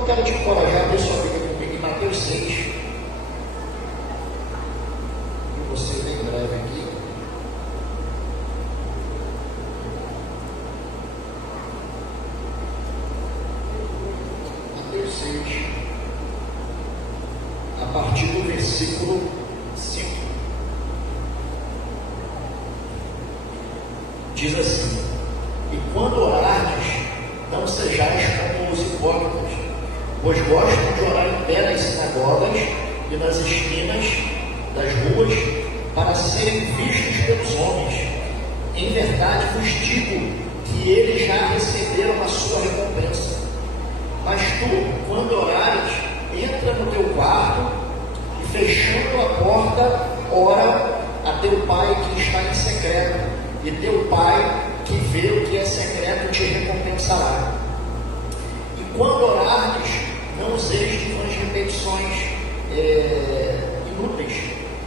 Então eu quero te encorajar a ler sua Bíblia comigo em Mateus 6. Eu vou ser bem breve aqui. Mateus 6, a partir do versículo 5. Diz assim: e quando orardes, não sejais como os hipócritas, pois gostam de orar em pé nas sinagogas e nas esquinas das ruas, para serem vistos pelos homens. Em verdade vos digo que eles já receberam a sua recompensa. Mas tu, quando orares, entra no teu quarto e, fechando a porta, ora a teu Pai que está em secreto, e teu Pai que vê o que é secreto te recompensará. E quando orardes, não useis de vãs repetições inúteis,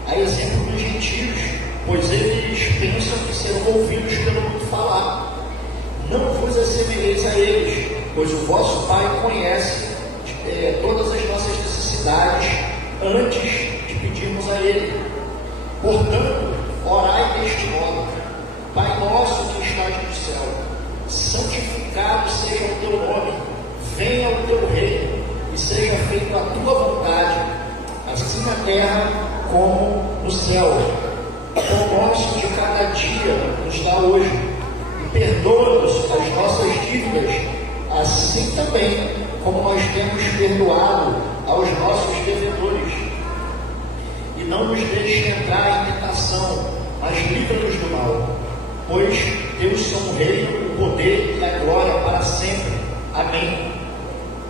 a exemplo dos gentios, pois eles pensam que serão ouvidos pelo muito falar. Não vos assemelheis a eles, pois o vosso Pai conhece todas as nossas necessidades antes de pedirmos a Ele. Portanto, orai deste modo: Pai nosso que estás no céu, santificado seja o teu nome, venha o teu reino, e seja feita a tua vontade, assim na terra como no céu. O pão nosso de cada dia nos dá hoje, e perdoa-nos as nossas dívidas, assim também como nós temos perdoado aos nossos devedores. E não nos deixe entrar em tentação, mas livra-nos do mal. Pois Deus são o reino, o poder e a glória para sempre. Amém.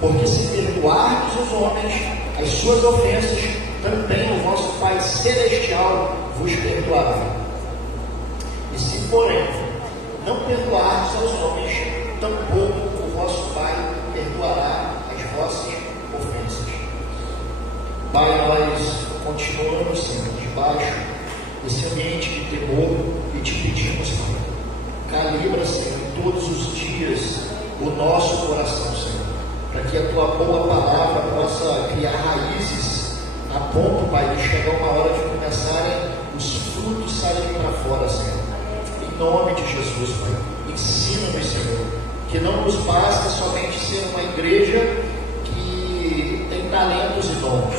Porque se perdoardes os homens as suas ofensas, também o vosso Pai Celestial vos perdoará. E se, porém, não perdoardes aos homens, tampouco o vosso Pai perdoará as vossas ofensas. Pai, nós continuamos, Senhor, debaixo desse ambiente de temor, e te pedimos, Pai, calibra, Senhor, todos os dias o nosso coração, Senhor, para que a tua boa palavra possa criar raízes a ponto, Pai, de chegar uma hora de começarem os frutos saírem para fora, Senhor. Em nome de Jesus, Pai, ensina-nos, Senhor, que não nos basta somente ser uma igreja que tem talentos e dons,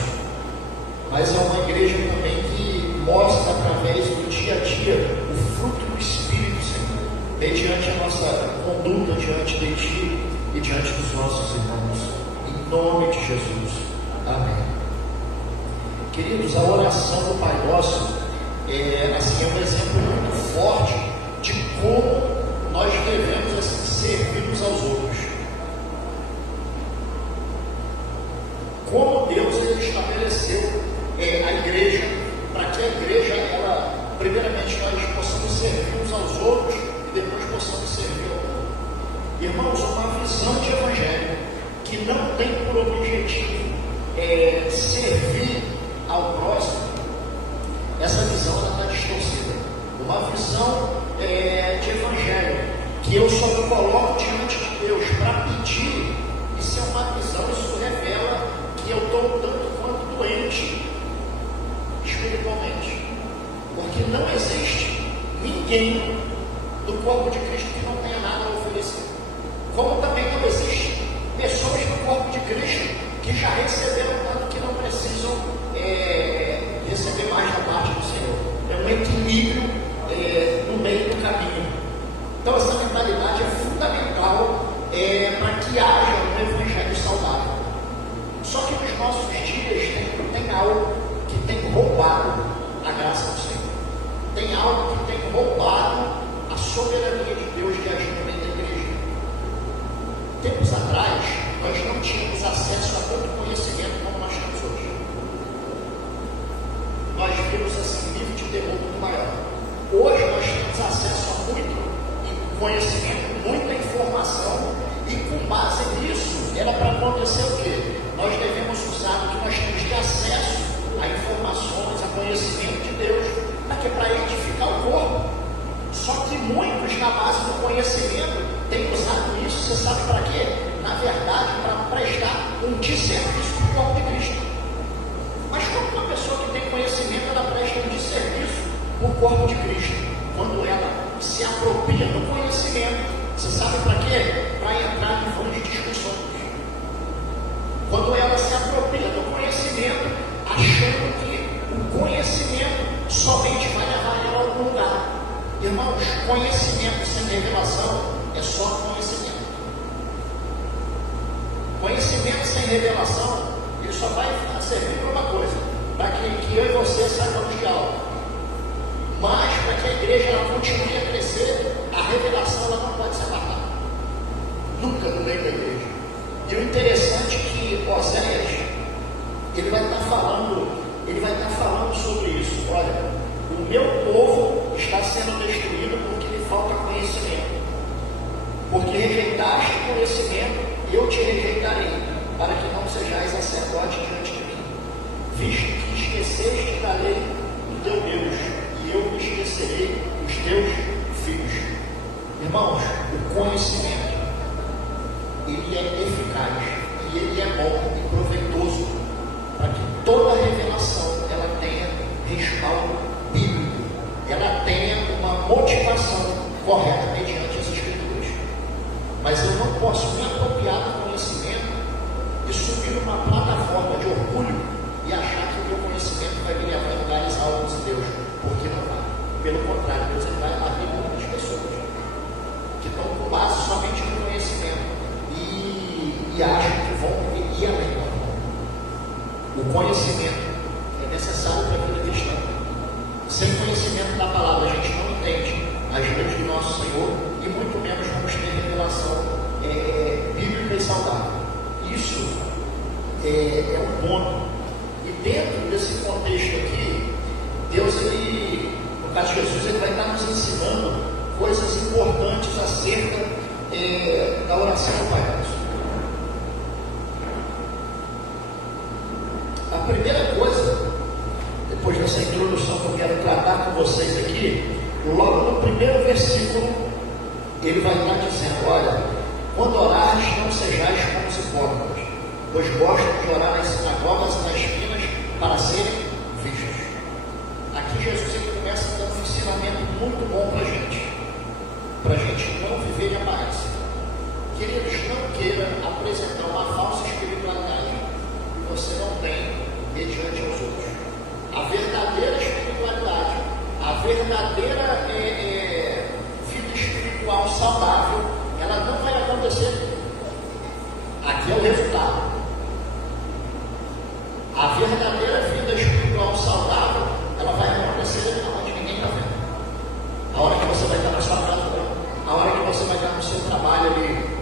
mas é uma igreja também que mostra através do dia a dia o fruto do Espírito, Senhor, mediante a nossa conduta diante de Ti e diante dos nossos irmãos. Em nome de Jesus. Amém. Queridos, a oração do Pai Nosso é um exemplo muito forte de como nós devemos servir uns aos outros. Como Deus estabeleceu a igreja, para que a igreja, primeiramente, nós possamos servir uns aos outros e depois possamos servir ao mundo. Irmãos, uma visão de evangelho que não tem por objetivo servir ao próximo, essa visão está distorcida. Uma visão de evangelho que eu só me coloco diante de Deus para pedir, isso é uma visão, isso revela que eu estou tanto quanto doente espiritualmente, porque não existe ninguém do corpo de Cristo que não tenha nada a oferecer, como também não existe pessoas do corpo de Cristo que já receberam tanto que não precisam receber mais da parte do Senhor. É um equilíbrio no meio do caminho. Então essa mentalidade é fundamental para que haja um evangelho saudável. Só que nos nossos dias tem algo que tem roubado a graça do Senhor. Tem algo que tem roubado a soberania de Deus de agir no meio da igreja. Tempos atrás, nós não tínhamos acesso a tanto conhecimento como nós temos hoje. Nós vimos assim, nível de temor muito maior. Hoje nós temos acesso a muito conhecimento, muita informação, e com base nisso, era para acontecer o quê? Nós devemos usar o que nós temos de acesso a informações, a conhecimento de Deus, para edificar o corpo. Só que muitos, na base do conhecimento, têm usado isso, você sabe para quê? Na verdade, para prestar um de serviço para o corpo de Cristo. Mas como uma pessoa que tem conhecimento, ela presta um desserviço para o corpo de Cristo? Quando ela se apropria do conhecimento, você sabe para quê? Para entrar em vãs discussões. Quando ela se apropria do conhecimento, achando que o conhecimento somente vai levar ela a algum lugar. Irmãos, conhecimento sem revelação é só conhecimento. Conhecimento sem revelação, ele só vai servir para uma coisa, para que eu e você saibamos de algo. Mas para que a igreja ela continue a crescer, a revelação ela não pode se apartar. Nunca no meio da igreja. E o interessante é que Oséias, ele vai estar falando sobre isso. Olha, o meu povo está sendo destruído porque lhe falta conhecimento. Porque rejeitaste o conhecimento, eu te rejeitarei, para que não sejais sacerdote diante de mim. Visto que esqueceste da lei do teu Deus, e eu me esquecerei dos teus filhos. Irmãos, o conhecimento, ele é eficaz, e ele é bom e proveitoso, para que toda revelação, ela tenha respaldo bíblico, ela tenha uma motivação correta mediante as Escrituras. Mas eu não posso me apropriar do conhecimento e subir numa plataforma de orgulho e achar que o meu conhecimento vai me levar a lugares altos de Deus, porque não vai. Pelo contrário, Deus vai abrir muitas pessoas que estão com base somente no conhecimento e acham que vão ir além. O conhecimento é necessário para a vida cristã. Sem conhecimento da palavra, a gente não entende as leis do nosso Senhor e muito menos vamos ter revelação bíblica e saudável. Isso é um ponto. E dentro desse contexto aqui, Deus, no caso de Jesus, ele vai estar nos ensinando coisas importantes acerca da oração ao Pai Nosso. A primeira coisa, depois dessa introdução que eu quero tratar com vocês aqui, logo no primeiro versículo, ele vai estar dizendo: olha, quando orares, não sejais como os hipócritas, pois gostam de orar nas sinagogas e nas esquinas para serem vistos. Aqui Jesus ele começa dando um ensinamento muito bom para a gente não viver em aparência. Queridos, não queira apresentar uma falsa espiritualidade que você não tem mediante aos outros. A verdadeira espiritualidade, a verdadeira vida espiritual saudável, ela não vai acontecer. Aqui é o resultado. A verdadeira vida espiritual saudável, ela vai acontecer onde ninguém está vendo. A hora que você vai estar na sua casa, a hora que você vai estar no seu trabalho ali,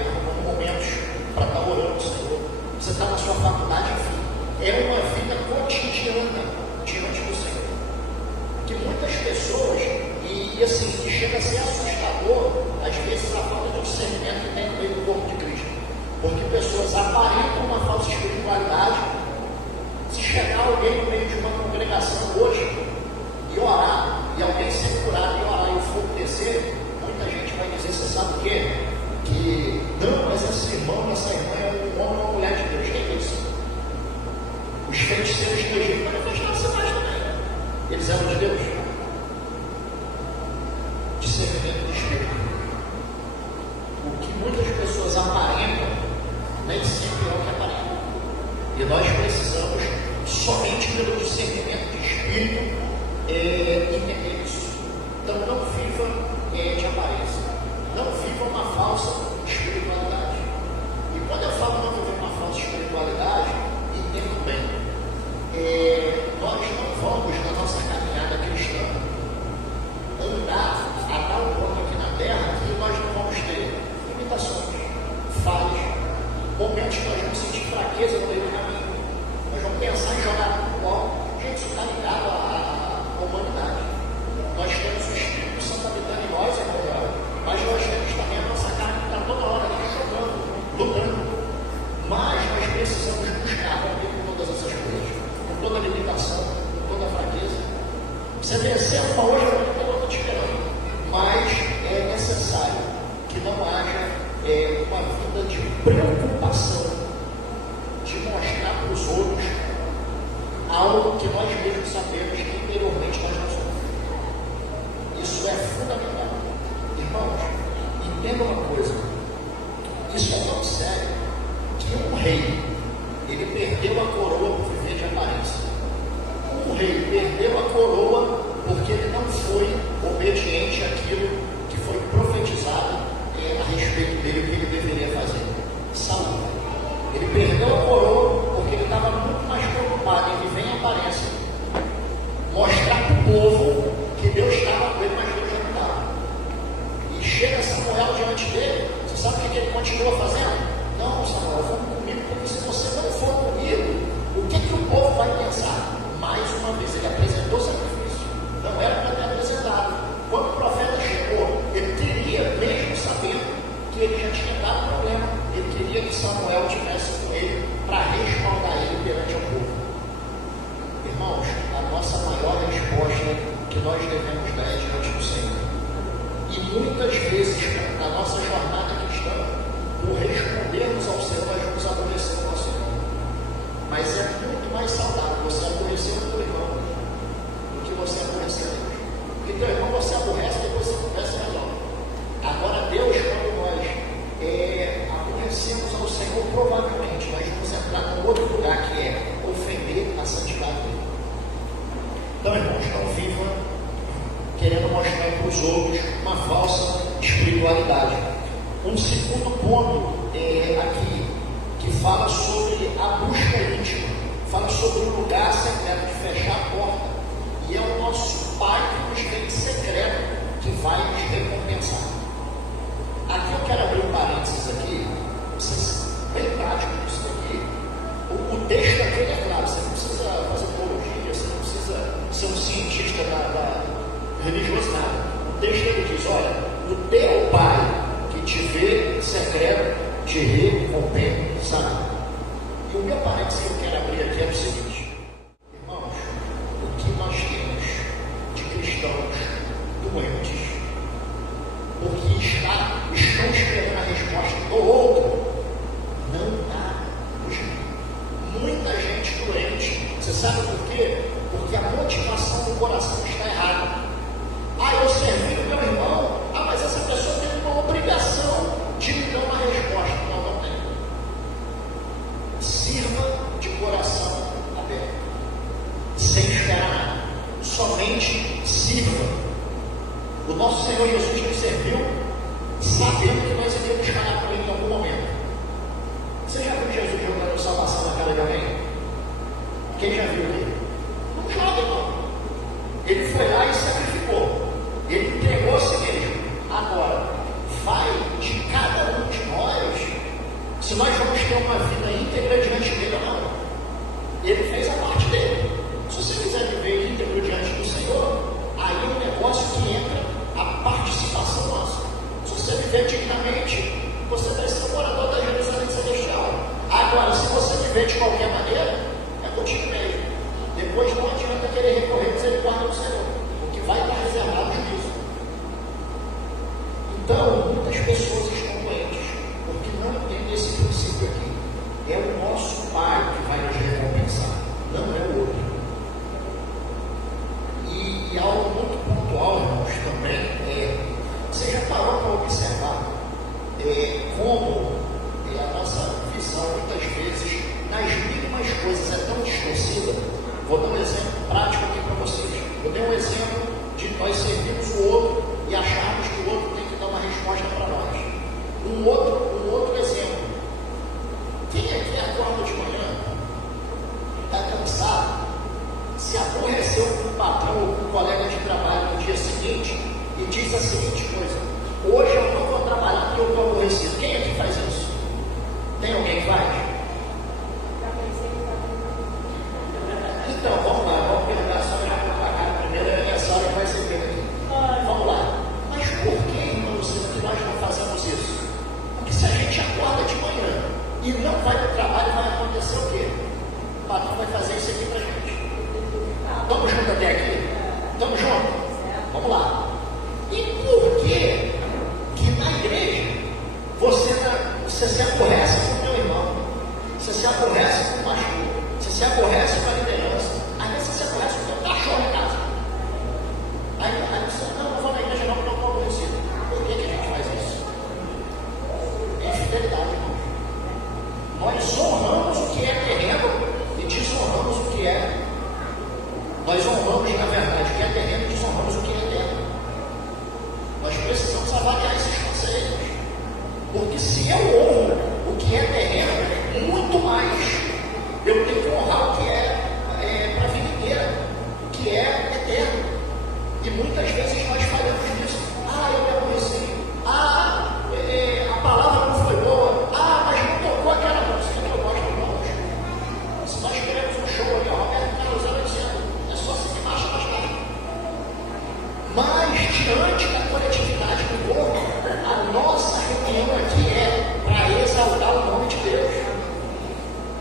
arrumando momentos para estar orando o Senhor, você está na sua faculdade, enfim. É uma vida cotidiana diante do Senhor. Que muitas pessoas, e assim, que chega a ser assustador, às vezes, a falta de discernimento que tem no meio do corpo de Cristo. Porque pessoas aparentam uma falsa espiritualidade. Se chegar alguém no meio de uma congregação hoje e orar, e alguém ser curado e orar e o fogo descer, muita gente vai dizer: você sabe o quê? Que não, mas esse irmão, essa irmã é um homem ou uma mulher de Deus. Que é isso? Os feiticeiros do Egito manifestaram essa mais também. Eles eram de Deus. Discernimento do Espírito. O que muitas pessoas aparentam, nem sempre é o que aparentam. E nós precisamos, somente pelo discernimento de Espírito, entender isso. Então não viva de aparência. Não viva uma falsa espiritualidade. E quando eu falo não viver uma falsa espiritualidade, entendo bem. Nós não vamos, na nossa caminhada cristã, andar a tal ponto aqui na terra que nós não vamos ter limitações, falhas, momentos que nós vamos sentir fraqueza no meio do caminho. Nós vamos pensar em jogar tudo logo. Gente, isso está ligado à humanidade. Nós temos o Espírito Santo habitando em nós, mas nós temos também a nossa carne que está toda hora ali jogando, lutando. Mas nós precisamos buscar para ver com todas essas coisas, com toda a limitação, com toda a fraqueza. Você vencer uma hoje, eu não estou te esperando. Mas é necessário que não haja uma vida de preocupação algo que nós mesmos sabemos que interiormente nós não somos. Isso é fundamental. Irmãos, entenda uma coisa, isso é tão sério que um rei, ele perdeu a coroa por viver de aparência. Um rei perdeu a coroa porque ele não foi obediente àquilo que foi profetizado a respeito dele, o que ele deveria fazer. Saúl, ele perdeu a coroa porque ele estava muito mais preocupado em viver em aparência, mostrar para o povo que Deus estava com ele, mas Deus não estava. E chega Samuel diante dele, você sabe o que ele continua fazendo? Não, Samuel, vamos comigo, porque se você não for comigo, o que o povo vai pensar? Mais uma vez, ele apresentou sacrifício, não era para ter apresentado. Quando o profeta chegou, ele queria, mesmo sabendo que ele já tinha dado problema, ele queria que Samuel estivesse com ele para respaldar ele perante o povo. Irmãos, a nossa maior resposta que nós devemos dar é diante do Senhor. E muitas vezes, na nossa jornada cristã, por respondermos ao Senhor, nós vamos aborrecer o nosso irmão. Mas é muito mais saudável você aborrecer o teu irmão do que você aborrecer a Deus. Porque teu irmão você aborrece, depois você conversa e resolve. Agora Deus, quando nós aborrecemos ao Senhor, provavelmente nós vamos entrar num outro lugar que é ofender a santidade dele. Então, irmãos, não viva querendo mostrar para os outros uma falsa espiritualidade. Um segundo ponto aqui, que fala sobre a busca íntima, fala sobre o lugar secreto de fechar a porta, e é o nosso Pai que nos vem em secreto, que vai nos recompensar. Aqui eu quero abrir um parênteses aqui, bem prático isso daqui. O texto aqui é claro, você não precisa fazer teologia, você não precisa ser um cientista da religiosidade. O texto ele diz, olha, o teu Pai que te vê em secreto, te recompensará. E o meu parênteses que eu quero abrir aqui é o seguinte, irmãos, o que nós temos de cristãos doentes, porque estão esperando a resposta do outro, não dá nos mim. Muita gente doente, você sabe por quê? Porque a motivação do coração está errada. Eu servi o meu irmão, mas essa pessoa tem uma obrigação de me dar uma resposta. Não tem. Sirva de coração aberto, sem esperar nada, somente sirva. O nosso Senhor Jesus nos serviu sabendo que nós iríamos falar com ele em algum momento. Você já viu Jesus jogando salvação na cara de alguém? Quem já viu ele? Não joga, não. Ele foi lá e sacrificou. Ele entregou a si mesmo. Agora, vai de cada um de nós se nós vamos ter uma vida íntegra diante dele ou não. Ele fez a parte dele. Se você quiser viver íntegro diante do Senhor, aí é um negócio que entra a participação nossa. Se você viver dignamente, você vai ser um morador da Jerusalém Celestial. Agora, se você viver de qualquer maneira, é contigo mesmo. Depois não adianta querer recorrer à misericórdia do Senhor, porque vai estar reservado o juízo. Então, muitas pessoas estão doentes, porque não entendem esse princípio aqui. É o nosso Pai que vai nos recompensar, não é o outro. E algo muito pontual, irmãos, também você já parou para observar como a nossa visão, muitas vezes, nas mínimas coisas é tão distorcida. Vou dar um exemplo prático aqui para vocês. Eu dei um exemplo de nós servirmos o outro e acharmos que o outro tem que dar uma resposta para nós. Um outro exemplo. Quem aqui acorda de manhã, está cansado, se aborreceu com o patrão ou com o colega de trabalho no dia seguinte e diz a seguinte coisa: hoje eu não vou trabalhar porque eu estou aborrecido. Quem aqui faz isso? Tem alguém que faz? Então, vamos lá, vamos perguntar a senhora já para cá. Primeiro é a senhora que vai ser feita aqui. Vamos lá. Mas por que, irmãos, que nós não fazemos isso? Porque se a gente acorda de manhã e não vai para o trabalho, vai acontecer o quê? O patrão vai fazer isso aqui para a gente. Estamos juntos até aqui? Estamos juntos? Vamos lá. E por que na igreja você se aborrece com o teu irmão, você se aborrece com o pastor, você se aborrece com a liderança, Aí você, não vou na igreja não, porque eu estou aborrecido. Por que a gente faz isso? É infidelidade, irmão. Nós honramos o que é terreno e desonramos o que é. Nós honramos, na verdade, o que é terreno e desonramos o que é eterno. Nós precisamos avaliar esses conceitos. Porque se eu honro o que é terreno, muito mais eu tenho que honrar o que é para a vida inteira, o que é eterno. E muitas vezes nós falhamos nisso. Eu me aborreci. A palavra não foi boa. Mas não tocou aquela música que eu gosto, irmãos. Se nós queremos um show ali, Roberto Carlos ela dizendo, é só se que marcha mais tarde. Mas diante da coletividade do corpo, a nossa reunião aqui é para exaltar o nome de Deus,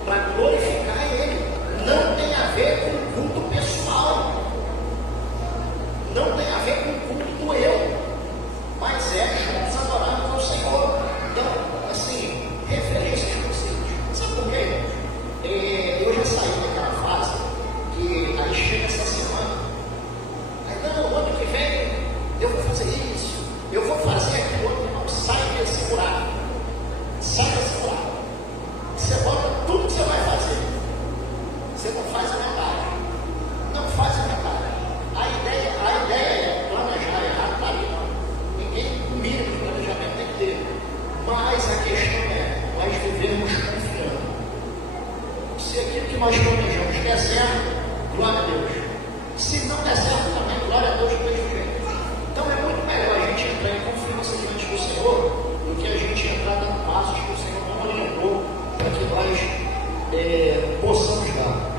para glorificar Ele. Não tem a ver com culto pessoal, não tem a ver com culto do eu, mas é juntos adorando ao Senhor. Então, assim, referências conceitos. Sabe por quê? Eu já saí daquela fase que aí chega essa semana, não, ano que vem eu vou fazer isso, eu vou fazer aquilo outro. Não, sai desse buraco, sai desse buraco. Você bota tudo que você vai fazer, você não faz a metade, não faz a metade. A ideia é planejar errado, tá ali não. Ninguém, o mínimo de planejamento tem que ter. Mas a questão é nós vivermos confiando. Se aquilo que nós planejamos der certo, glória a Deus. Se não der certo também, glória a Deus do mesmo jeito. Então é muito melhor a gente entrar em confiança diante do Senhor do que a gente entrar dando passos que o Senhor não orientou para que nós possamos dar.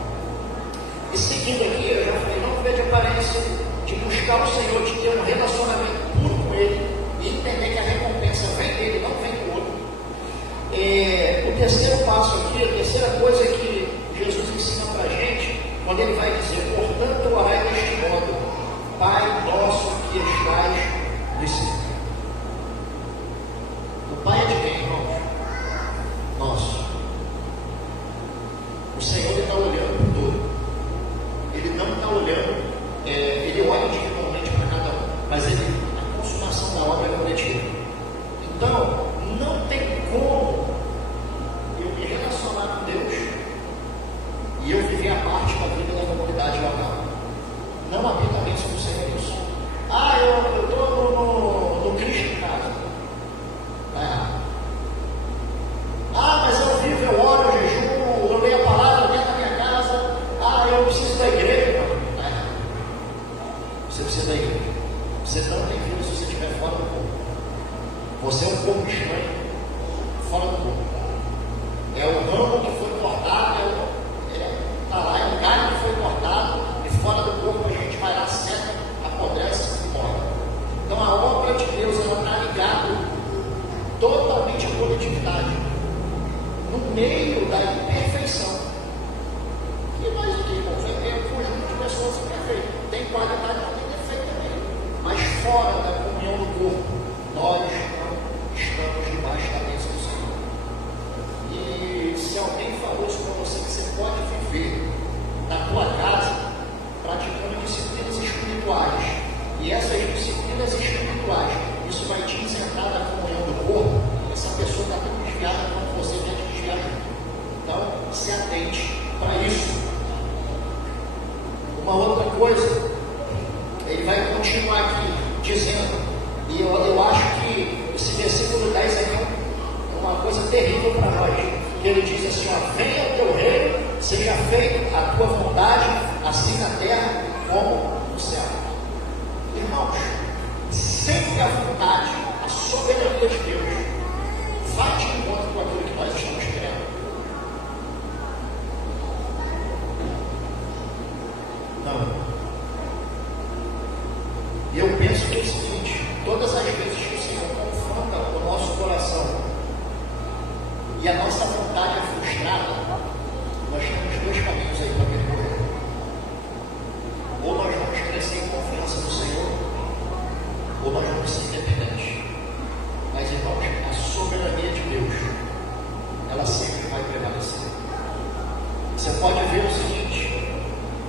E seguindo aqui, eu já falei, não vejo aparência de buscar o Senhor, de ter um relacionamento puro com Ele e entender que a recompensa vem dele, não vem do outro. O terceiro passo aqui, a terceira coisa que Jesus ensina para a gente, quando Ele vai dizer, portanto, orai deste modo, Pai nosso que estás nos céus. O Pai é de quem, irmãos? Nosso. O Senhor está olhando por tudo. Ele não está olhando, Ele olha individualmente para cada um, mas a consumação da obra é coletiva. Então, não tem como eu me relacionar com Deus e eu viver a parte da vida da comunidade local. Não habita a bênção do Senhor isso. Eu estou no Cristo em casa. Está errado. Mas eu vivo, eu oro, eu jejuo, eu leio a palavra dentro da minha casa. Eu preciso da igreja. Não, está errado. Você precisa da igreja. Você não tem vida se você estiver fora do corpo. Você é um corpo estranho fora do corpo. É o ramo que foi cortado, está lá, é o galho que foi cortado, e fora do corpo a gente vai lá, seca, apodrece e morre. Então a obra de Deus está ligada totalmente à coletividade, no meio da imperfeição. E nós aqui, irmãos, é um conjunto de pessoas imperfeitas. Tem qualidade, não tem defeito também. Mas fora da comunhão do corpo, nós estamos debaixo da bênção do Senhor. E se alguém falou isso para você, que você pode viver na tua casa praticando disciplinas espirituais, e essas disciplinas espirituais, isso vai te isentar da comunhão do corpo, essa pessoa está tão desviada quanto você tem que desviar junto. Então, se atente para isso. Uma outra coisa, ele vai continuar aqui dizendo, e eu acho que esse versículo 10 aqui é uma coisa terrível para nós. Ele diz assim, venha o teu reino, seja feita a tua vontade, assim na terra como no céu. Irmãos, sempre a vontade, a soberania de Deus vai de encontro com aquilo que nós estamos querendo. Não. E eu penso que é o seguinte, todas as vezes que o Senhor confronta o nosso coração e a nossa vontade é frustrada, nós temos dois caminhos aí para percorrer. Ou nós vamos crescer em confiança no Senhor, ou nós vamos ser independentes. Mas, irmãos, a soberania de Deus, ela sempre vai prevalecer. Você pode ver o seguinte,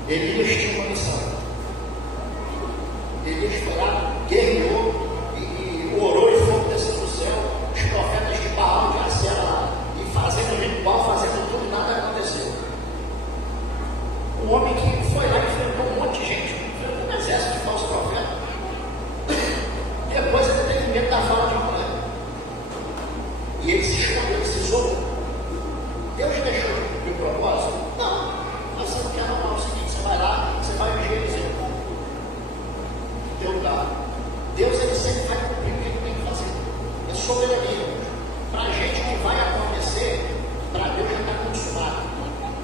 Elias tinha uma missão. Elias foi lá, guerreou e orou e fogo desceu do céu, os profetas de Baal, de Acera lá, e fazendo ritual, fazendo tudo, nada aconteceu. Um homem que foi lá e enfrentou um monte de gente, enfrentou um exército de falsos profetas. Depois ele teve medo da fala de uma mulher. E ele se escondeu, ele se isolou. Deus deixou de cumprir o propósito? Não. Você não quer não, é o seguinte, você vai lá, você vai vigiar Eliseu. Teu lugar. Deus, ele sempre vai cumprir o que ele tem que fazer. É soberania. Para a gente, o que vai acontecer, para Deus já está consumado.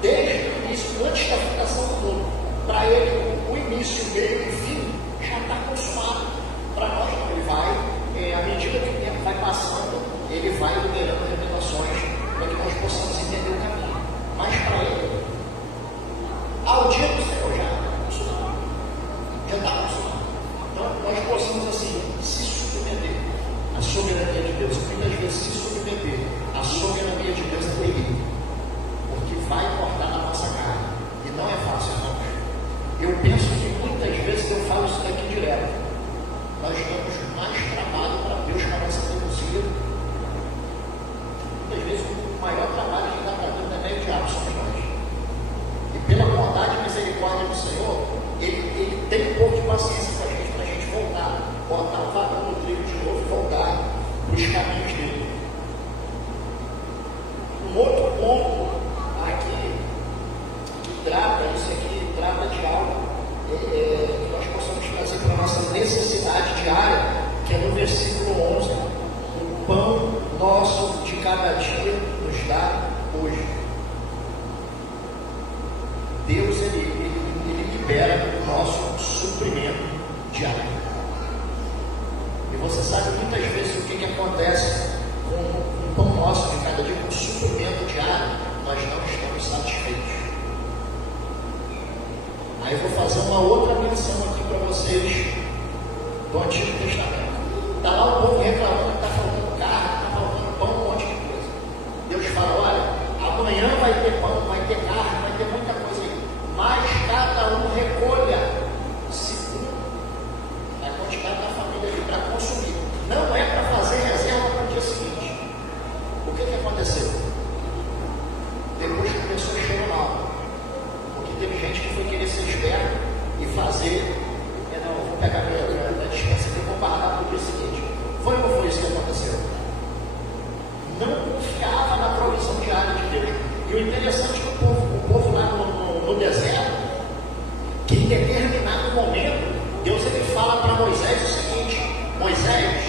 Desde o início, antes da fundação do mundo, para ele, o início, o meio e o fim, já está consumado. Para nós, não, ele vai, à medida que o tempo vai passando, ele vai liberando revelações para que nós possamos entender o caminho. Mas para ele, ao dia do Senhor já está consumado. Já está consumado. Então, nós possamos assim, se submeter à soberania de Deus. Muitas vezes se submeter à soberania de Deus é terrível, porque vai cortar na nossa carne. E não é fácil, irmãos. Eu penso que muitas vezes eu falo isso daqui direto. Nós damos mais trabalho para Deus com a nossa teimosia. Muitas vezes o maior trabalho que dá para Deus não é o diabo, somos nós. E pela bondade e misericórdia do Senhor, ele tem um pouco de paciência com a gente, para a gente voltar, botar o vagão no trilho de novo e voltar para os caminhos dele. Um outro ponto aqui, que trata isso aqui, trata de algo que nós possamos trazer para a nossa necessidade diária, que é no versículo 11, o pão nosso de cada dia nos dá hoje. Deus, ele libera o nosso suprimento diário. E você sabe muitas vezes o que acontece com o pão nosso de cada dia, com o suprimento diário, nós não estamos satisfeitos. Aí eu vou fazer uma outra menção aqui para vocês do Antigo Testamento. Está lá o povo reclamando que está faltando carne, está faltando pão, um monte de coisa. Deus fala, olha, amanhã vai ter pão, vai ter carne, vai ter muita coisa aí. Mas cada um recolha segundo a quantidade da família ali para consumir. Não é para fazer reserva para o dia seguinte. O que aconteceu? Depois começou a encher mal. Teve gente que foi querer ser esperto e fazer, não, vou pegar minha dispensa aqui e vou guardar para o dia seguinte. Foi ou não foi isso que aconteceu? Não confiava na provisão diária de Deus. E o interessante é que o povo lá no deserto, que em determinado momento, Deus ele fala para Moisés o seguinte: Moisés,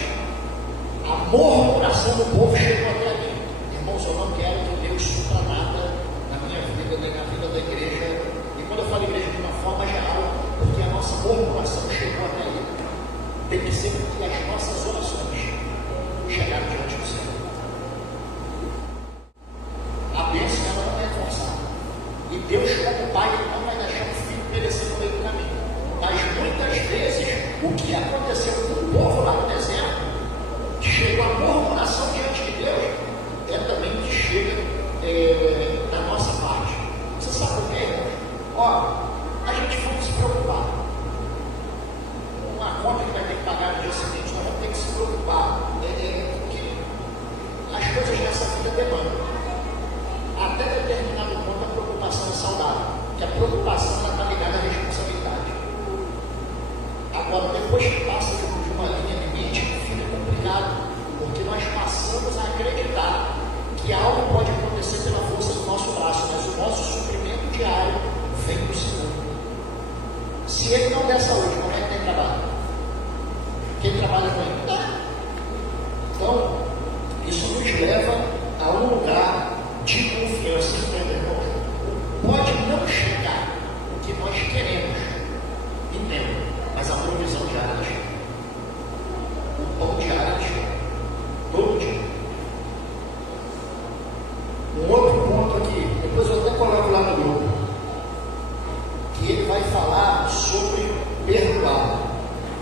a murmuração do povo chegou até mim. Irmãos, eu não quero que Deus supra nada na minha vida, na vida da igreja. Quando eu falo igreja de uma forma geral, porque a nossa murmuração chegou até aí. Tem que ser porque as nossas orações chegaram diante do Senhor. A bênção ela não é forçada. E Deus, como Pai, ele não vai deixar o filho perecer no meio do caminho. Mas muitas vezes, o que aconteceu com o povo lá no deserto, que chegou a murmuração diante de Deus, é também que chega da nossa parte. Você sabe por quê, irmão? A gente foi se preocupar. Uma conta que vai ter que pagar no dia seguinte, nós vamos ter que se preocupar. Porque as coisas dessa vida demandam. Até determinado ponto a preocupação é saudável. Porque a preocupação está ligada à responsabilidade. Agora, depois que passa de uma linha limite, fica complicado. Porque nós passamos a acreditar que algo pode acontecer pela força do nosso braço, mas o nosso suprimento diário vem do Senhor. Se ele não der saúde, como é que tem trabalho? Quem trabalha com ele? Dá. Então, isso nos leva a um lugar de confiança, irmão. Pode não chegar o que nós queremos, entendo, mas a provisão diária chega. O pão diário chega. Todo dia. Um outro ponto aqui, depois eu até coloco lá no grupo, que ele vai falar sobre perdoar.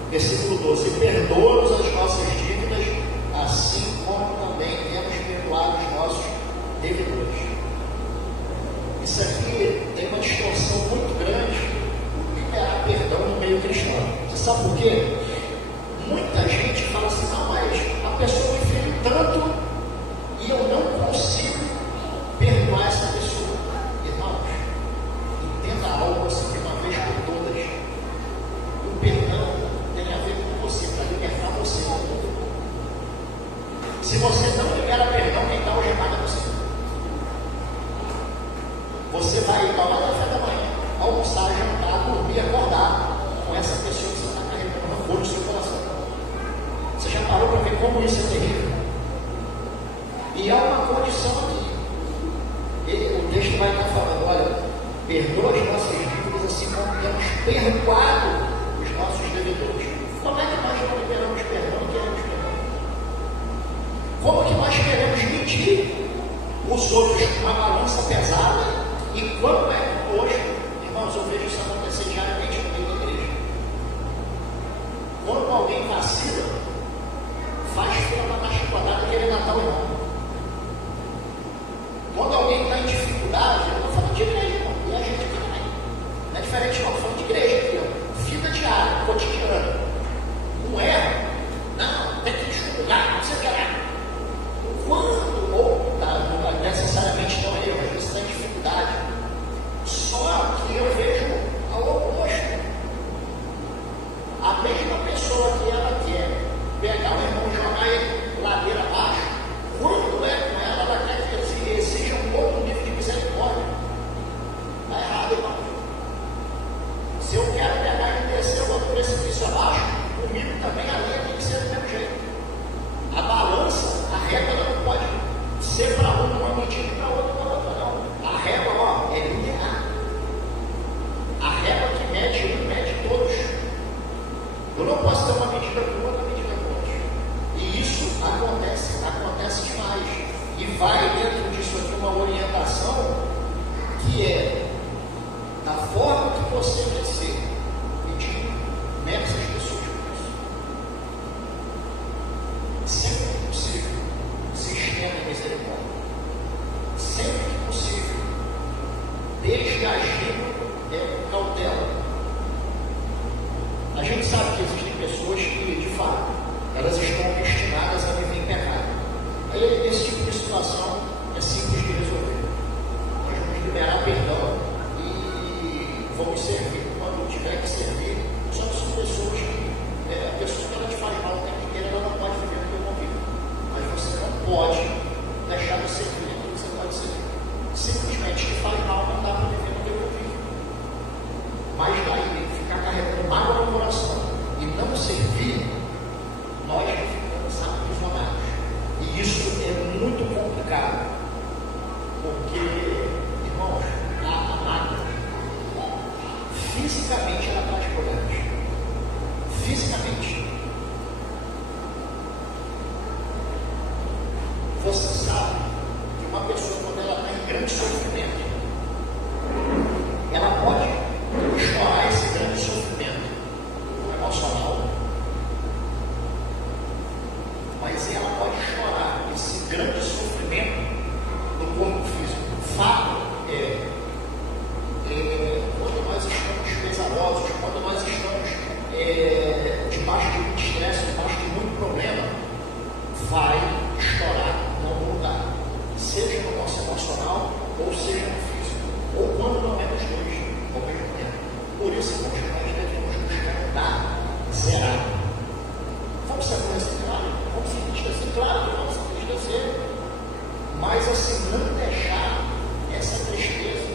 Versículo 12: perdoa-nos as nossas dívidas, assim como também temos perdoado os nossos devedores. Isso aqui tem uma distorção muito grande, liberar perdão no meio cristão. Você Sabe por quê? Muita gente fala assim, não, mas a pessoa me feriu tanto e eu não consigo perdoar essa pessoa. Irmãos, entenda algo assim de uma vez por todas. O perdão tem a ver com você, para libertar você. Se você não libera perdão, quem dá o remado é você. Você vai tomar café da manhã, almoçar, jantar, dormir, acordar com essa pessoa que você está carregando rancor no seu coração. Você já parou para ver como isso é terrível? E há uma condição aqui. O texto vai estar falando, olha, perdoa as nossas dívidas assim como temos perdoado os nossos devedores. Como é que nós não liberamos perdão e queremos perdão? Como que nós queremos medir os outros com uma balança pesada? E quando é que hoje, irmãos, eu vejo isso acontecer diariamente no meio da igreja. Quando alguém vacila, faz fila para dar chicotada querendo matar o irmão. Quando alguém está em dificuldade, eu estou falando de igreja, irmão, e a gente aqui também. Não é diferente não, estou falando de igreja aqui, ó. Vida diária, cotidiana. Um erro, não, tem que excomulgar, não sei o que lá. Quando, ou não necessariamente não é erro, às vezes está em dificuldade. Só que eu vejo ao oposto. A mesma pessoa que ela quer pegar o irmão e jogar ele ladeira abaixo, quando é com ela, ela quer que exija um outro nível de misericórdia. Está errado, irmão. Se eu quero pegar e descer o outro precipício abaixo, comigo também a linha tem que ser do mesmo jeito. A balança, a régua não pode ser para uma medida e para outra não. A régua, ó, é linear. A régua que mede um, mede todos. Eu não posso ter uma medida com outra medida com outra. E isso acontece demais. E vai dentro disso aqui uma orientação que é da forma que você quer ser. Pedindo mexe as pessoas com isso. Sempre que possível, se estenda a misericórdia. Sempre que possível, desde agindo cautela. A gente sabe que existem pessoas que, de fato, elas estão destinadas a viver em pecado. Aí, esse tipo de situação é simples de resolver. Nós vamos liberar perdão e vamos servir quando tiver que servir. Só que são pessoas que, a pessoa que ela te faz mal o tempo inteiro, ela não pode viver no teu convívio. Mas você não pode deixar de servir aquilo que você pode servir. Simplesmente te faz mal, não dá para viver no teu convívio. Mas daí, ficar carregando mágoa no coração e não servir, nós ficamos aprisionados. E isso é muito complicado, porque, irmãos, a mágoa, fisicamente, ela traz problemas. Fisicamente. Você sabe que uma pessoa, quando ela está em grande sofrimento, ela pode chorar esse grande sofrimento emocional, mas ela pode chorar esse grande sofrimento no corpo físico. O fato é quando nós estamos pesarosos, quando nós estamos debaixo de muito estresse, debaixo de muito problema, vai estourar em algum lugar, seja no nosso emocional ou seja no físico, ou quando não é nos dois ao mesmo tempo. Por isso, irmãos, nós devemos buscar andar zerado. Vamos ser reciclados? Vamos se entristecer? Claro que vamos se entristecer. Mas assim, não deixar essa tristeza,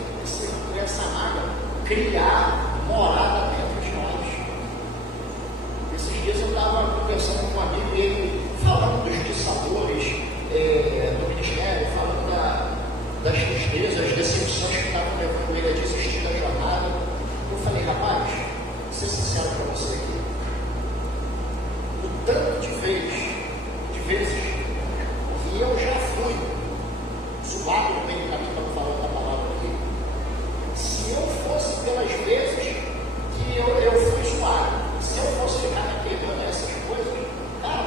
essa mágoa, criar morada dentro de nós. Esses dias eu estava conversando com um amigo, ele falando dos dissabores do ministério, falando das tristezas, das decepções que estavam levando ele a desistir da jornada. Eu falei, rapaz, vou ser sincero para você aqui. O tanto de vezes que eu já fui zoado no meio do caminho, estamos falando da palavra aqui. Se eu fosse pelas vezes que eu fui zoado, se eu fosse ficar naquele essas coisas, cara,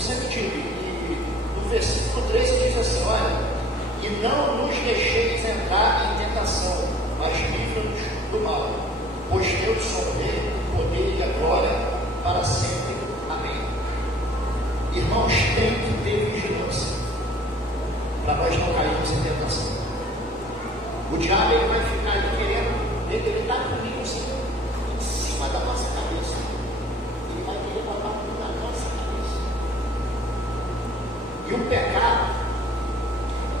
eu sempre digo, e no versículo 13 diz assim, olha, e não nos deixeis entrar em tentação, mas livra-nos do mal, pois teu são o rei, o poder e a glória para sempre. Amém. Irmãos, tem que ter vigilância para nós não cairmos em tentação. O diabo ele vai ficar ali querendo, ele está comigo assim, em cima da nossa cabeça. Ele vai querer botar tudo na nossa cabeça. E o pecado,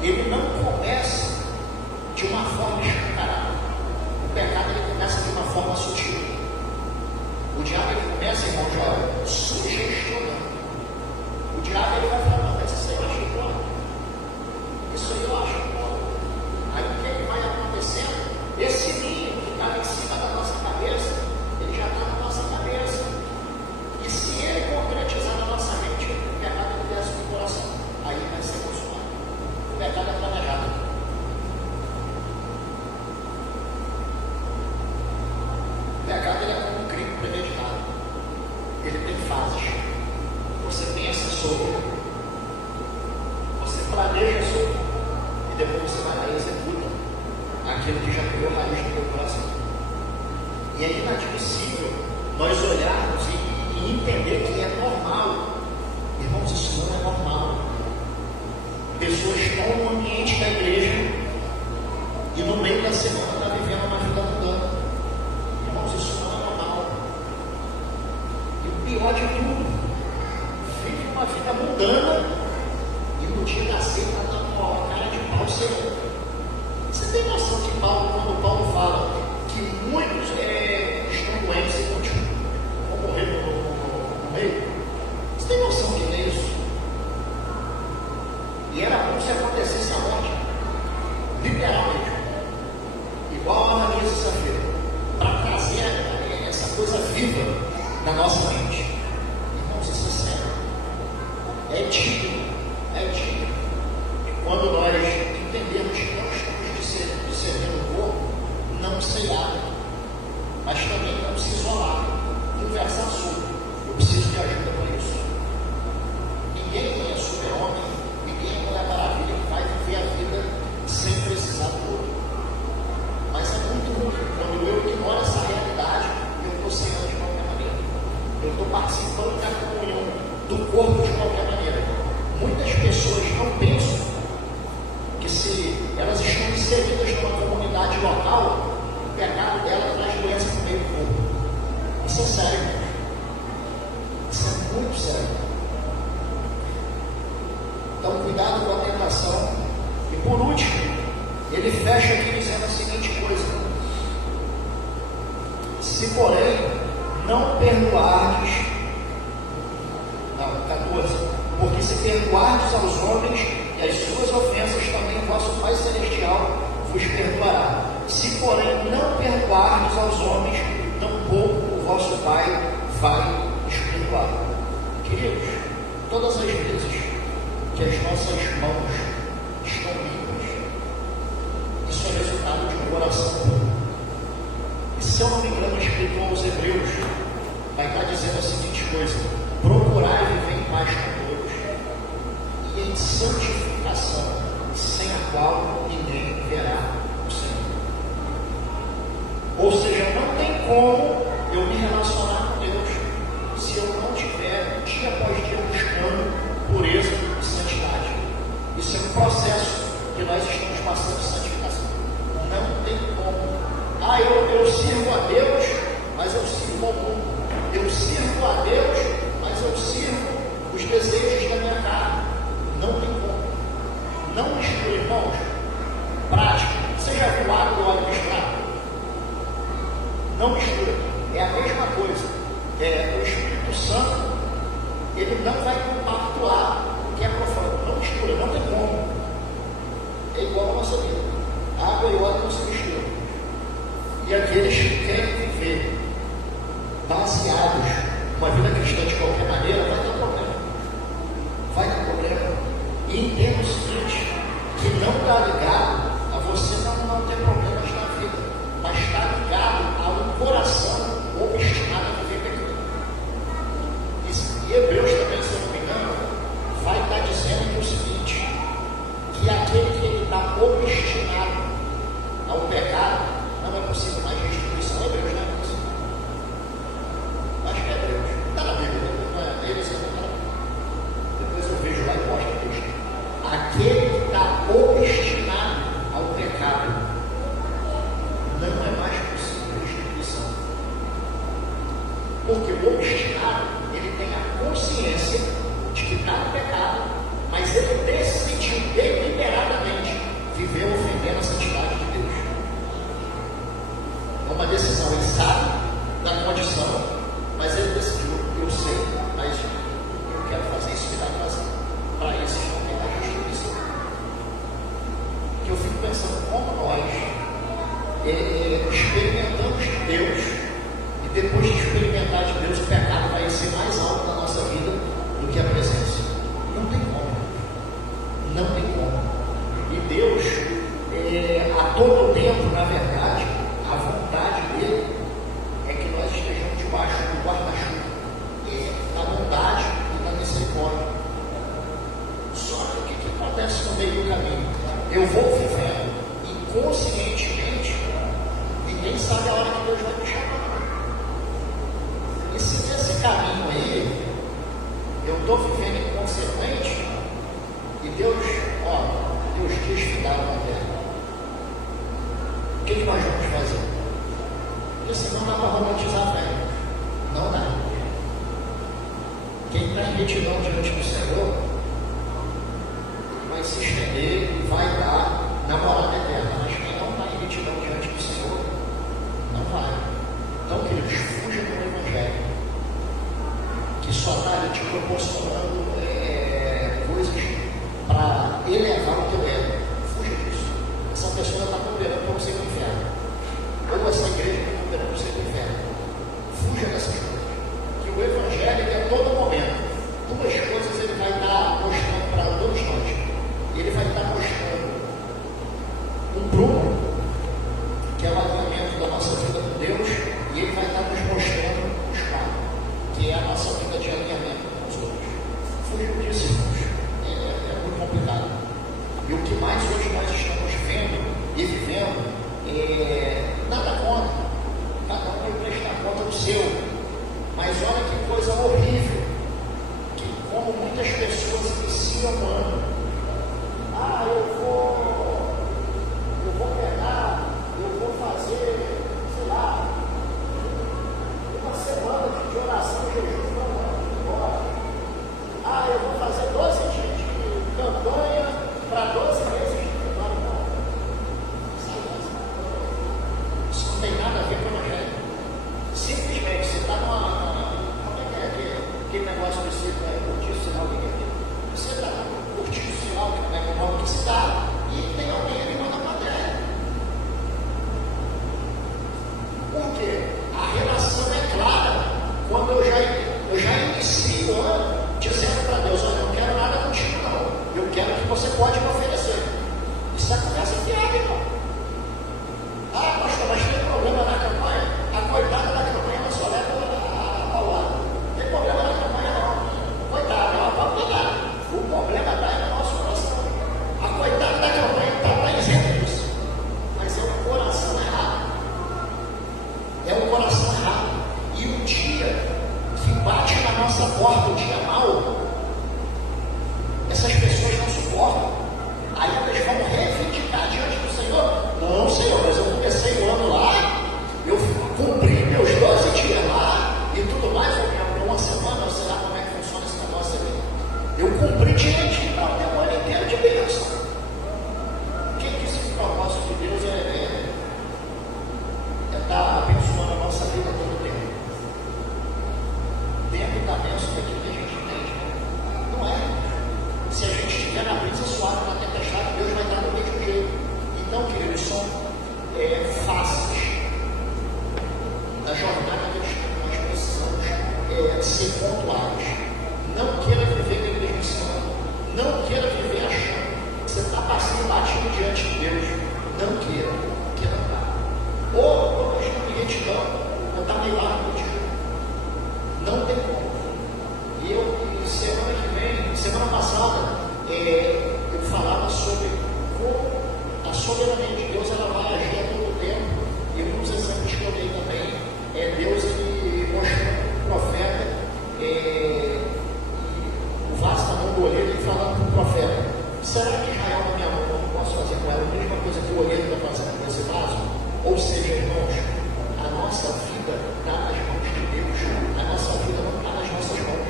ele não começa de uma forma escancarada. O pecado ele começa de uma forma sutil. O diabo ele começa, irmão, já sugestionando. O diabo ele vai falar, mas isso aí eu acho bom. Isso aí eu acho bom. Aí o que é que vai acontecendo? Esse ninho que estava em cima da nossa cabeça, ele já está na nossa cabeça. E se ele concretizar na nossa mente, o pecado ele desce no coração. Aí vai ser consumado. O pecado é planejado. O pecado ele é como um crime premeditado. Ele tem fases. Você pensa sobre, você planeja sobre, e depois você vai lá e executa aquilo que já criou raiz no teu coração. E é inadmissível nós olharmos e entender que é normal. Irmãos, isso não é normal. Pessoas estão no ambiente da igreja e no meio da semana está vivendo uma vida mundana. Irmãos, isso não é normal. E o pior de tudo, vive uma vida mundana e no dia da ceia está com a cara de pau Senhor. Você tem noção que Paulo, quando Paulo fala que muitos estão doentes e vão morrer no meio? Você tem noção que é isso? E era como se acontecesse a morte, literalmente, igual a Ananias e Safira, para trazer essa coisa viva na nossa mente. Irmãos, isso é sério. É digno. E quando nós entendemos que não estamos discernindo o corpo, não ceiar, mas também não se isolar, conversar sobre. Eu preciso de ajuda para isso. Ninguém é super-homem, ninguém é mulher maravilha que vai viver a vida sem precisar do outro. Mas é muito ruim quando eu ignoro essa realidade e eu estou ceiando de qualquer maneira. Eu estou participando da comunhão do corpo de qualquer maneira. Muitas pessoas não pensam que se elas estão inseridas numa comunidade local, o pecado dela traz doença no meio do corpo. Isso é sério, irmão. Isso é muito sério. Então, cuidado com a tentação. E por último, ele fecha aqui dizendo a seguinte coisa: se porém não perdoardes, 14, porque se perdoardes aos homens e as suas ofensas, também o vosso Pai Celestial vos perdoará. Se porém não perdoardes aos homens, tampouco o vosso Pai vai vos perdoar. Queridos, todas as vezes que as nossas mãos estão limpas, isso é resultado de um coração puro. E se eu não me engano, escrito aos Hebreus, vai estar dizendo a seguinte coisa: procurai viver em paz com todos e em santificação, sem a qual ninguém verá o Senhor. Ou seja, não tem como eu me relacionar com Deus se eu não tiver dia após dia buscando pureza e santidade. Isso é um processo que nós estamos passando de santificação. Não tem como. Eu sirvo a Deus, mas eu sirvo ao mundo. Eu sirvo a Deus, mas eu sirvo os desejos da minha carne. Não tem como. Não mistura, irmãos. Prática. Você já viu água e óleo misturado? Não mistura. É a mesma coisa. O Espírito Santo, ele não vai compactuar o que é profano. Não mistura, não tem como. É igual a nossa vida. Água e óleo não se misturam. E aqueles que querem viver baseados uma vida cristã de qualquer maneira, vai ter problema. Vai ter problema. E entenda o seguinte, que não está ligado a você não ter problemas na vida, mas está ligado a um coração obstinado a viver pecado. E Hebreus também, se eu não me engano, experimentamos de Deus, e depois de experimentar de Deus, o pecado vai ser mais alto na nossa vida do que a presença. Não tem como. Não tem como. E Deus, a todo tempo, na verdade, a vontade dele é que nós estejamos debaixo do guarda-chuva da bondade e da misericórdia. Só que o que acontece no meio do caminho? Eu vou vivendo inconscientemente, ninguém sabe a hora que Deus vai me chamar. E se nesse caminho aí eu estou vivendo inconsequente, e Deus dias ficaram na terra, o que nós vamos fazer? Porque senão dá para romantizar a fé. Não dá. Quem está em retidão diante do Senhor vai se estender e vai dar na morada eterna. Mas quem não está em retidão diante do Senhor não vai. Então, queridos, fuja do Evangelho, que só está ali te proporcionando coisas para elevar o teu ego. Fuja disso. Essa pessoa está condenando para você no inferno. Ou essa igreja está condenando você no inferno. Fuja dessas coisas. Que o Evangelho é a todo momento. Duas coisas ele vai estar mostrando para todos nós. Ele vai estar mostrando um prumo, que é o alinhamento da nossa vida com Deus, e ele vai estar nos mostrando um escravo, que é a nossa vida de alinhamento com os outros. Fuja disso, irmãos. É muito complicado. E o que mais hoje nós estamos vendo e vivendo nada contra. Cada um vai prestar conta do seu. Mas olha que coisa horrível, que como muitas pessoas iniciam o ano. Eu vou pegar, eu vou fazer, sei lá, uma semana de oração e jejum para o ano embora. Eu vou fazer 12 dias de campanha para 12 meses de campanha. Não. Isso não tem nada a ver com o Evangelho. Simplesmente você está numa. Como é que é aquele negócio de você curtir o sinal? Você está curtindo o sinal que você está e tem alguém ali na plateia. Por quê? A relação é clara. Quando eu já inicio o ano dizendo para Deus: olha, eu não quero nada contigo, não. Eu quero que você pode me oferecer. Isso é conversa fiada, irmão. Pastor, mas tem problema na campanha? A coitada da campanha ela só leva ao lado. Não tem problema na campanha, não. Coitada, ela vai pegar. O problema está no nosso coração. A coitada da campanha está isenta disso. Mas é um coração errado. É um coração errado. E o dia que bate na nossa porta, o dia mau, essas pessoas não suportam. Aí elas vão reivindicar diante do Senhor. Não, Senhor, mas eu comecei o ano lá, eu cumpri meus 12 dias lá e tudo mais, uma semana, eu sei lá como é que funciona esse negócio ali. Eu cumpri direitinho para ter um ano inteiro de bênção. Quem disse que o propósito de Deus é estar abençoando a nossa vida todo o tempo? Dentro da bênção daquilo que a gente entende. Não é. Se a gente estiver na brisa suave, na tempestade, Deus vai estar do mesmo jeito. Então, queridos, são faces da jornada cristã. Nós precisamos ser pontuais. Não queira viver negligenciando. Não queira viver achando que você está passando batido diante de Deus. Não queira, porque não dá. Ou nós estamos em retidão, ou está meio largo contigo. Não tem como. E eu, semana que vem, semana passada, eu falava sobre como a soberania de Deus ela vai agir a todo tempo. E um dos exemplos que eu dei também é Deus mostrando para o profeta o vaso na mão do olheiro e falando para o profeta: será que Israel na minha mão eu não posso fazer com ela a mesma coisa que o olheiro está fazendo com esse vaso? Ou seja, irmãos, a nossa vida está nas mãos de Deus. A nossa vida não está nas nossas mãos.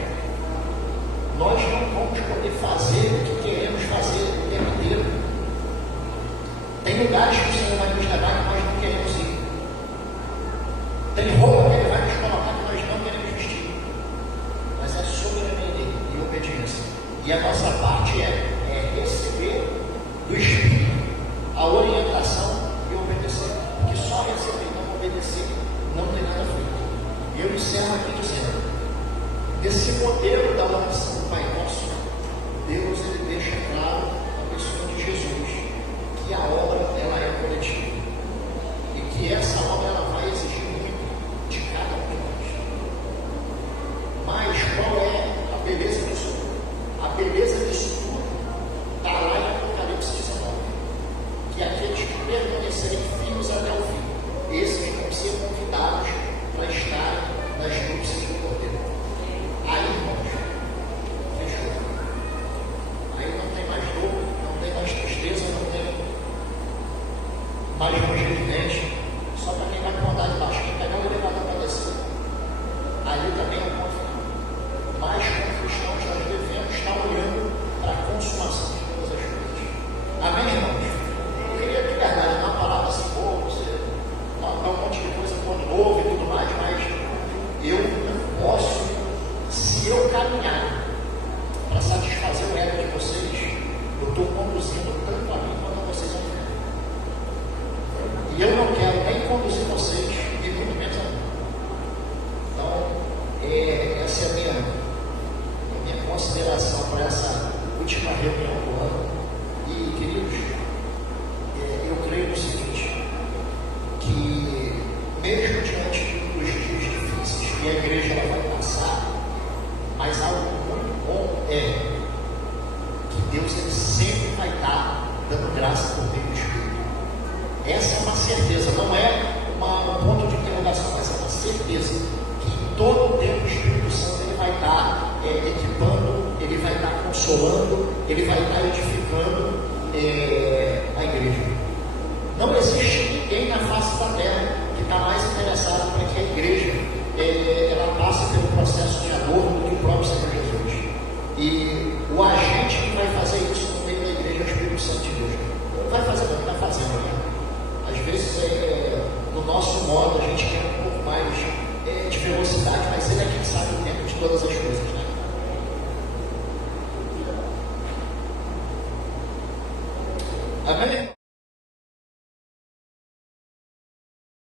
Nós não vamos poder fazer o que queremos fazer o tempo inteiro. Tem lugares que o Senhor vai nos levar que nós não queremos ir. Tem roupa que Ele vai nos colocar que nós não queremos vestir. Mas é soberania dele e obediência. E a nossa parte é receber do Espírito a orientação e obedecer. Porque só receber não obedecer, não tem nada feito. E eu encerro aqui dizendo, desse modelo da oração do Pai Nosso, Deus ele deixa claro na pessoa de Jesus que a obra ela é coletiva e que essa obra ela vai exigir muito de cada um de nós. Mas qual é a beleza disso tudo? A beleza disso tudo está lá em Apocalipse 19, que aqueles que permanecerem firmes até o fim, esses vão ser convidados para estar nas núpcias do Cordeiro. Aí, irmãos, fechou. Aí não tem mais dor, não tem mais tristeza, não tem mais ranger de dente, só para quem vai com vontade de baixo, quem pegar o elevador para descer. Ali também é um ponto final. Mas como cristãos nós devemos estar olhando para a consumação de todas as coisas. Amém, irmãos? Eu queria de verdade dar uma palavra assim, você dar um monte de coisa por novo e tudo mais, mas eu posso, se eu caminhar para satisfazer o ego de vocês, eu estou conduzindo tanto a mim quanto a vocês ao inferno. E eu não quero nem conduzir vocês, e muito menos a mim. Então, essa é a minha consideração para essa última reunião do ano. E, queridos, eu creio no seguinte, que mesmo diante dos dias difíceis que a igreja ela vai passar, mas algo muito bom é que Deus ele sempre vai estar dando graça por meio do Espírito. Essa é uma certeza, não é um ponto de interrogação, mas é uma certeza que em todo o tempo o Espírito Santo ele vai estar equipando, ele vai estar consolando, ele vai estar edificando a igreja. Não existe ninguém na face da terra que está mais interessado para que a igreja ela passe pelo processo de adorno do que o próprio Senhor Jesus. E o agente que vai fazer isso no meio da igreja é o Espírito Santo de Deus. Não vai fazer, não está fazendo, né? Às vezes, no nosso modo, a gente quer um pouco mais de velocidade, mas ele é quem sabe o tempo de todas as coisas, né? Amém?